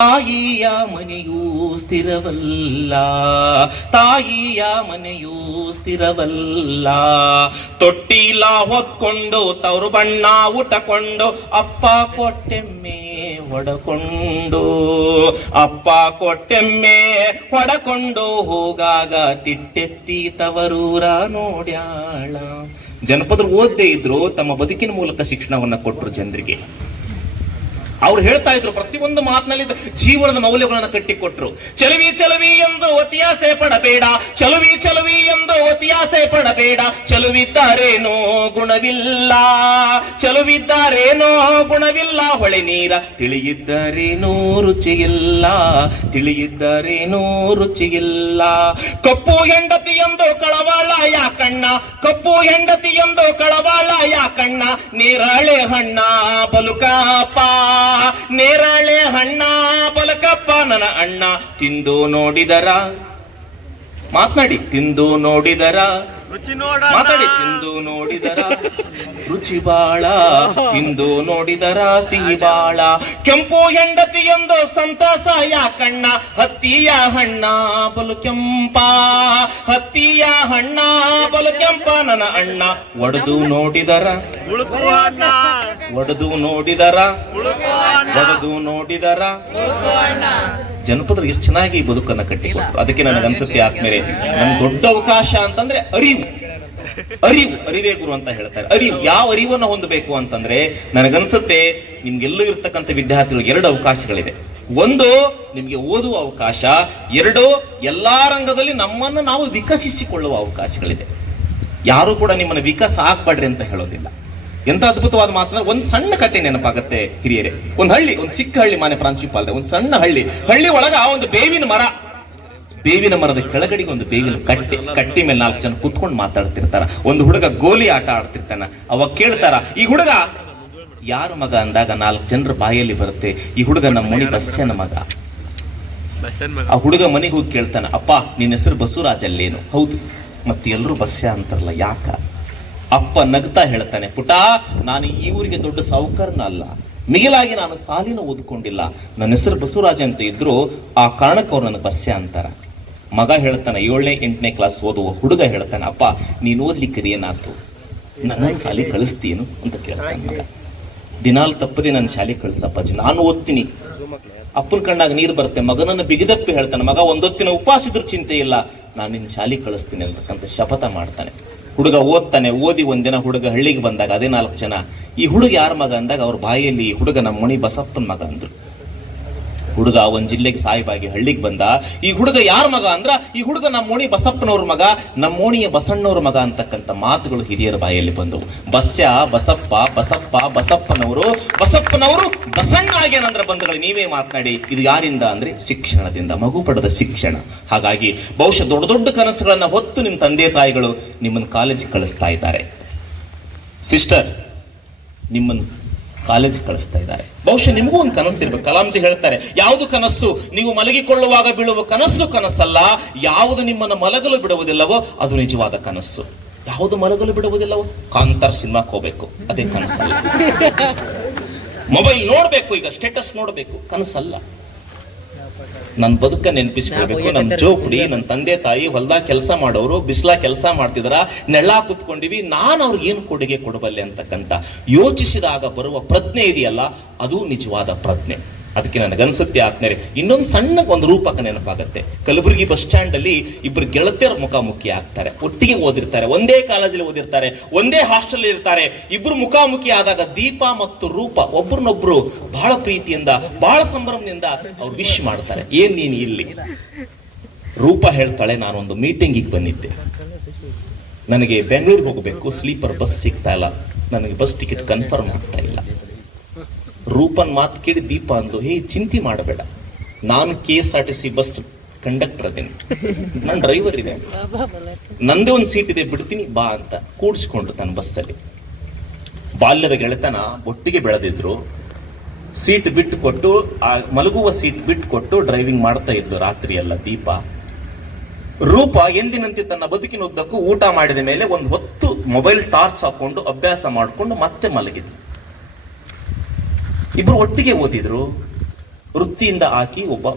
ತಾಯಿಯ ಮನೆಯೂ ಸ್ಥಿರವಲ್ಲ. ತಾಯಿಯ ಮನೆಯೂ ಸ್ಥಿರವಲ್ಲ. ತೊಟ್ಟಿಲ ಹೊತ್ಕೊಂಡು, ತವರು ಬಣ್ಣ ಊಟಕೊಂಡು ಅಪ್ಪ ಕೊಟ್ಟೆಮ್ಮೆ ಹೊಡಕೊಂಡು ಅಪ್ಪ ಕೊಟ್ಟೆಮ್ಮೆ ಹೊಡಕೊಂಡು ಹೋಗಾಗ ತಿಟ್ಟೆತ್ತಿ ತವರೂರ ನೋಡ್ಯಾಳ. ಜನಪದರು ಓದ್ದೇ ಇದ್ರು, ತಮ್ಮ ಬದುಕಿನ ಮೂಲಕ ಶಿಕ್ಷಣವನ್ನ ಕೊಟ್ಟರು ಜನರಿಗೆ. ಅವ್ರು ಹೇಳ್ತಾ ಇದ್ರು, ಪ್ರತಿಯೊಂದು ಮಾತಿನಲ್ಲಿ ಜೀವನದ ಮೌಲ್ಯಗಳನ್ನು ಕಟ್ಟಿಕೊಟ್ರು. ಚಲುವಿ ಚಲುವಿ ಎಂದು ಒತಿಯಾಸೆ ಪಡಬೇಡ, ಚಲುವಿ ಚಲುವಿ ಎಂದು ಒತಿಯಾಸೆ ಪಡಬೇಡ, ಚಲುವಿದ್ದಾರೇನೋ ಗುಣವಿಲ್ಲ ಚಲುವಿದ್ದಾರೇನೋ ಗುಣವಿಲ್ಲ, ಹೊಳೆ ನೀರ ತಿಳಿಯಿದ್ದಾರೇನೋ ರುಚಿಯಿಲ್ಲ ತಿಳಿಯಿದ್ದಾರೇನೋ ರುಚಿಯಿಲ್ಲ. ಕಪ್ಪು ಹೆಂಡತಿ ಎಂದು ಕಳವಾಳ ಯಾಕಣ್ಣ ಕಪ್ಪು ಹೆಂಡತಿ ಎಂದು ಕಳವಾಳ ಯಾಕಣ್ಣ ನೇರಳೆ ಹಣ್ಣ ಬಲುಕಪ್ಪ ನೇರಳೆ ಹಣ್ಣ ಬಲಕಪ್ಪ ನನ್ನ ಅಣ್ಣ ತಿಂದು ನೋಡಿದರ. ಮಾತನಾಡಿ ತಿಂದು ನೋಡಿದರ. ರುಚಿ ನೋಡ ಮಾತಾಡಿ ತಿಂದು ನೋಡಿದರ. ರುಚಿ ಬಾಳ ತಿಂದು ನೋಡಿದರ. ಸಿಹಿ ಬಾಳ. ಕೆಂಪು ಹೆಂಡತಿ ಎಂದು ಸಂತಸ ಯಾಕಣ್ಣ ಹತ್ತಿಯ ಹಣ್ಣ ಬಲು ಕೆಂಪ. ಹತ್ತಿಯ ಹಣ್ಣ ಬಲು ಕೆಂಪ ನನ್ನ ಅಣ್ಣ. ಒಡೆದು ನೋಡಿದರ. ಒಡೆದು ನೋಡಿದರ. ಉಳುಕು ನೋಡಿದಾರ. ಜನಪದರು ಎಷ್ಟು ಚೆನ್ನಾಗಿ ಈ ಬದುಕನ್ನ ಕಟ್ಟಿಕೊಟ್ರು. ಅದಕ್ಕೆ ನನಗೆ ಅನ್ಸುತ್ತೆ ಆದ್ಮೇಲೆ ನಮ್ ದೊಡ್ಡ ಅವಕಾಶ ಅಂತಂದ್ರೆ ಅರಿವು. ಅರಿವು ಅರಿವೇ ಗುರು ಅಂತ ಹೇಳ್ತಾರೆ. ಅರಿವು ಯಾವ ಅರಿವನ್ನ ಹೊಂದಬೇಕು ಅಂತಂದ್ರೆ ನನಗನ್ಸುತ್ತೆ ನಿಮ್ಗೆಲ್ಲೂ ಇರ್ತಕ್ಕಂಥ ವಿದ್ಯಾರ್ಥಿಗಳು ಎರಡು ಅವಕಾಶಗಳಿದೆ ಒಂದು ನಿಮ್ಗೆ ಓದುವ ಅವಕಾಶ. ಎರಡು ಎಲ್ಲಾ ರಂಗದಲ್ಲಿ ನಮ್ಮನ್ನು ನಾವು ವಿಕಸಿಸಿಕೊಳ್ಳುವ ಅವಕಾಶಗಳಿದೆ ಯಾರು ಕೂಡ ನಿಮ್ಮನ್ನ ವಿಕಾಸ ಆಗ್ಬೇಡ್ರಿ ಅಂತ ಹೇಳೋದಿಲ್ಲ. ಎಂತ ಅದ್ಭುತವಾದ ಮಾತಂದ್ರೆ ಒಂದು ಸಣ್ಣ ಕತೆ ನೆನಪಾಗತ್ತೆ ಹಿರಿಯರೇ. ಒಂದು ಹಳ್ಳಿ ಒಂದು ಚಿಕ್ಕ ಹಳ್ಳಿ ಮಾನ್ಯ ಪ್ರಾಂಶುಪಾಲರೆ ಒಂದು ಸಣ್ಣ ಹಳ್ಳಿ. ಹಳ್ಳಿ ಒಳಗ ಒಂದು ಬೇವಿನ ಮರ. ಬೇವಿನ ಮರದ ಕೆಳಗಡೆಗೆ ಒಂದು ಬೇವಿನ ಕಟ್ಟೆ ಕಟ್ಟಿ ಮೇಲೆ ನಾಲ್ಕು ಜನ ಕುತ್ಕೊಂಡು ಮಾತಾಡ್ತಿರ್ತಾರ. ಒಂದು ಹುಡುಗ ಗೋಲಿ ಆಟ ಆಡ್ತಿರ್ತಾನ. ಅವಾಗ ಕೇಳ್ತಾರ ಈ ಹುಡುಗ ಯಾರ ಮಗ? ಅಂದಾಗ ನಾಲ್ಕು ಜನರ ಬಾಯಲ್ಲಿ ಬರುತ್ತೆ ಈ ಹುಡುಗ ನಮ್ಮ ಮನೆ ಬಸ್ಸನ ಮಗ. ಆ ಹುಡುಗ ಮನೆಗೆ ಹೋಗಿ ಕೇಳ್ತಾನ ಅಪ್ಪ ನಿನ್ನ ಹೆಸರು ಬಸವರಾಜ್ ಅಲ್ಲೇನು? ಹೌದು. ಮತ್ತೆ ಎಲ್ಲರೂ ಬಸ್ಯಾ ಅಂತಾರಲ್ಲ ಯಾಕ? ಅಪ್ಪ ನಗ್ತಾ ಹೇಳ್ತಾನೆ ಪುಟ ನಾನು ಈ ಊರಿಗೆ ದೊಡ್ಡ ಸೌಕರ್ನ ಅಲ್ಲ. ಮಿಗಿಲಾಗಿ ನಾನು ಸಾಲಿನ ಓದ್ಕೊಂಡಿಲ್ಲ. ನನ್ನ ಹೆಸರು ಬಸವರಾಜ ಅಂತ ಇದ್ರು ಆ ಕಾರಣಕ್ಕೆ ಅವ್ರು ನನ್ನ ಬಸ್ಯ ಅಂತಾರ. ಮಗ ಹೇಳ್ತಾನೆ, ಏಳನೇ, ಎಂಟನೇ ಕ್ಲಾಸ್ ಓದುವ ಹುಡುಗ ಹೇಳ್ತಾನೆ, ಅಪ್ಪ, ನೀನು ಓದ್ಲಿಕ್ಕೆ ಏನಾಯ್ತು? ನನ್ನ ಸಾಲಿ ಕಳಿಸ್ತೀನು ಅಂತ ಕೇಳ್ತಾನೆ ಮಗ. ದಿನಾಲ್ ತಪ್ಪದೆ ನನ್ನ ಶಾಲೆ ಕಳಿಸಪ್ಪ ನಾನು ಓದ್ತೀನಿ. ಅಪ್ಪನ ಕಣ್ಣಾಗ ನೀರು ಬರುತ್ತೆ. ಮಗನನ್ನ ಬಿಗಿದಪ್ಪಿ ಹೇಳ್ತಾನೆ, ಮಗ, ಒಂದೊತ್ತಿನ ಉಪವಾಸ ಚಿಂತೆ ಇಲ್ಲ. ನಾನು ನಿನ್ನ ಶಾಲೆ ಕಳಿಸ್ತೀನಿ ಅಂತಕ್ಕಂಥ ಶಪಥ ಮಾಡ್ತಾನೆ. ಹುಡುಗ ಓದ್ತಾನೆ, ಓದಿ ಒಂದಿನ ಹುಡುಗ ಹಳ್ಳಿಗೆ ಬಂದಾಗ ಅದೇ ನಾಲ್ಕು ಜನ. ಈ ಹುಡುಗ ಯಾರ ಮಗ ಅಂದಾಗ ಅವ್ರ ಬಾಯಲ್ಲಿ ಹುಡುಗ ನಮ್ಮ ಮಣಿ ಬಸಪ್ಪನ ಮಗ ಅಂದ್ರು. ಹುಡುಗ ಒಂದ್ ಜಿಲ್ಲೆಗೆ ಸಾಯಿಬಾಗಿ ಹಳ್ಳಿಗೆ ಬಂದ, ಈ ಹುಡುಗ ಯಾರ ಮಗ ಅಂದ್ರ, ಈ ಹುಡುಗ ನಮ್ಮ ಓಣಿ ಬಸಪ್ಪನವ್ರ ಮಗ ನಮ್ಮ ಓಣಿಯ ಬಸಣ್ಣವ್ರ ಮಗ ಅಂತಕ್ಕಂಥ ಮಾತುಗಳು ಹಿರಿಯರ ಬಾಯಲ್ಲಿ ಬಂದವು. ಬಸ್ಯ, ಬಸಪ್ಪ ಬಸಪ್ಪ, ಬಸಪ್ಪನವರು ಬಸಪ್ಪನವರು ಬಸಣ್ಣ ಆಗ್ಯಾನಂದ್ರ ಬಂಧುಗಳು, ನೀವೇ ಮಾತನಾಡಿ, ಇದು ಯಾರಿಂದ ಅಂದ್ರೆ ಶಿಕ್ಷಣದಿಂದ, ಮಗು ಪಡೆದ ಶಿಕ್ಷಣ. ಹಾಗಾಗಿ ಬಹುಶಃ ದೊಡ್ಡ ದೊಡ್ಡ ಕನಸುಗಳನ್ನ ಹೊತ್ತು ನಿಮ್ಮ ತಂದೆ ತಾಯಿಗಳು ನಿಮ್ಮನ್ನು ಕಾಲೇಜ್ ಕಳಿಸ್ತಾ ಇದ್ದಾರೆ. ಸಿಸ್ಟರ್ ನಿಮ್ಮನ್ನು ಕಾಲೇಜ್ ಕಳಿಸ್ತಾ ಇದ್ದಾರೆ. ಬಹುಶಃ ನಿಮಗೂ ಒಂದು ಕನಸು ಇರಬೇಕು. ಕಲಾಂಜಿ ಹೇಳ್ತಾರೆ, ಯಾವುದು ಕನಸು? ನೀವು ಮಲಗಿಕೊಳ್ಳುವಾಗ ಬೀಳುವ ಕನಸು ಕನಸಲ್ಲ. ಯಾವುದು ನಿಮ್ಮನ್ನು ಮಲಗಲು ಬಿಡುವುದಿಲ್ಲವೋ ಅದು ನಿಜವಾದ ಕನಸು. ಯಾವುದು ಮಲಗಲು ಬಿಡುವುದಿಲ್ಲವೋ? ಕಾಂತಾರ್ ಸಿನಿಮಾಕ್ಕೆ ಹೋಗ್ಬೇಕು. ಅದೇ ಕನಸಲ್ಲ. ಮೊಬೈಲ್ ನೋಡಬೇಕು ಈಗ, ಸ್ಟೇಟಸ್ ನೋಡಬೇಕು. ಕನಸಲ್ಲ. ನನ್ನ ಬದುಕ ನೆನಪಿಸ್ಕೊಳ್ಬೇಕು ನನ್ನ ಜೋಪಡಿ ನನ್ನ ತಂದೆ ತಾಯಿ ಹೊಲ್ದಾಗ ಕೆಲಸ ಮಾಡೋರು ಬಿಸ್ಲಾ ಕೆಲಸ ಮಾಡ್ತಿದಾರ ನೆಳ್ಳ ಕುತ್ಕೊಂಡಿವಿ ನಾನು ಅವ್ರಿಗೆ ಏನು ಕೊಡುಗೆ ಕೊಡಬಲ್ಲೆ ಅಂತಕ್ಕಂಥ ಯೋಚಿಸಿದಾಗ ಬರುವ ಪ್ರಜ್ಞೆ ಇದೆಯಲ್ಲ ಅದು ನಿಜವಾದ ಪ್ರಜ್ಞೆ. ಅದಕ್ಕೆ ನನಗನ್ಸುತ್ತೆ ಆತ್ಮೇರೆ ಇನ್ನೊಂದು ಸಣ್ಣ ಒಂದು ರೂಪಕ ನೆನಪಾಗುತ್ತೆ. ಕಲಬುರಗಿ ಬಸ್ ಸ್ಟ್ಯಾಂಡ್ ಅಲ್ಲಿ ಇಬ್ಬರು ಗೆಳತಿಯರ ಮುಖಾಮುಖಿ ಆಗ್ತಾರೆ. ಒಟ್ಟಿಗೆ ಓದಿರ್ತಾರೆ, ಒಂದೇ ಕಾಲೇಜಲ್ಲಿ ಓದಿರ್ತಾರೆ, ಒಂದೇ ಹಾಸ್ಟೆಲ್ ಇರ್ತಾರೆ. ಇಬ್ರು ಮುಖಾಮುಖಿ ಆದಾಗ ದೀಪ ಮತ್ತು ರೂಪ ಒಬ್ರನ್ನೊಬ್ರು ಬಹಳ ಪ್ರೀತಿಯಿಂದ, ಬಹಳ ಸಂಭ್ರಮದಿಂದ ಅವ್ರು ವಿಶ್ ಮಾಡ್ತಾರೆ. ಏನ್ ನೀನು ಇಲ್ಲಿ? ರೂಪ ಹೇಳ್ತಾಳೆ, ನಾನೊಂದು ಮೀಟಿಂಗಿಗೆ ಬಂದಿದ್ದೆ. ನನಗೆ ಬೆಂಗಳೂರಿಗೆ ಹೋಗಬೇಕು ಸ್ಲೀಪರ್ ಬಸ್ ಸಿಗ್ತಾ ಇಲ್ಲ. ನನಗೆ ಬಸ್ ಟಿಕೆಟ್ ಕನ್ಫರ್ಮ್ ಆಗ್ತಾ ಇಲ್ಲ. ರೂಪನ್ ಮಾತು ಕೇಳಿ ದೀಪ ಅಂದ್ಲು ಹೇ, ಚಿಂತೆ ಮಾಡಬೇಡ. ನಾನು K S R T C bus conductor ಅದೇನೆ. ನಾನು ಡ್ರೈವರ್ ಇದೆ. ನಂದೇ ಒಂದು ಸೀಟ್ ಇದೆ, ಬಿಡ್ತೀನಿ, ಬಾ ಅಂತ ಕೂಡಿಸ್ಕೊಂಡ್ರು ತನ್ನ ಬಸ್ಸಲ್ಲಿ ಬಾಲ್ಯದ ಗೆಳೆತನ ಒಟ್ಟಿಗೆ ಬೆಳೆದಿದ್ರು. ಸೀಟ್ ಬಿಟ್ಟು ಕೊಟ್ಟು ಆ ಮಲಗುವ ಸೀಟ್ ಬಿಟ್ಟು ಕೊಟ್ಟು ಡ್ರೈವಿಂಗ್ ಮಾಡ್ತಾ ಇದ್ಲು ರಾತ್ರಿ ಎಲ್ಲ ದೀಪ. ರೂಪ ಎಂದಿನಂತೆ ತನ್ನ ಬದುಕಿನ ಉದ್ದಕ್ಕೂ ಊಟ ಮಾಡಿದ ಮೇಲೆ ಒಂದು ಹೊತ್ತು ಮೊಬೈಲ್ ಟಾರ್ಚ್ ಹಾಕೊಂಡು ಅಭ್ಯಾಸ ಮಾಡಿಕೊಂಡು ಮತ್ತೆ ಮಲಗಿದ್ಲು. ಇಬ್ರು ಒಟ್ಟಿಗೆ ಓದಿದ್ರು ವೃತ್ತಿಯಿಂದ ಆಕಿ ಒಬ್ಬ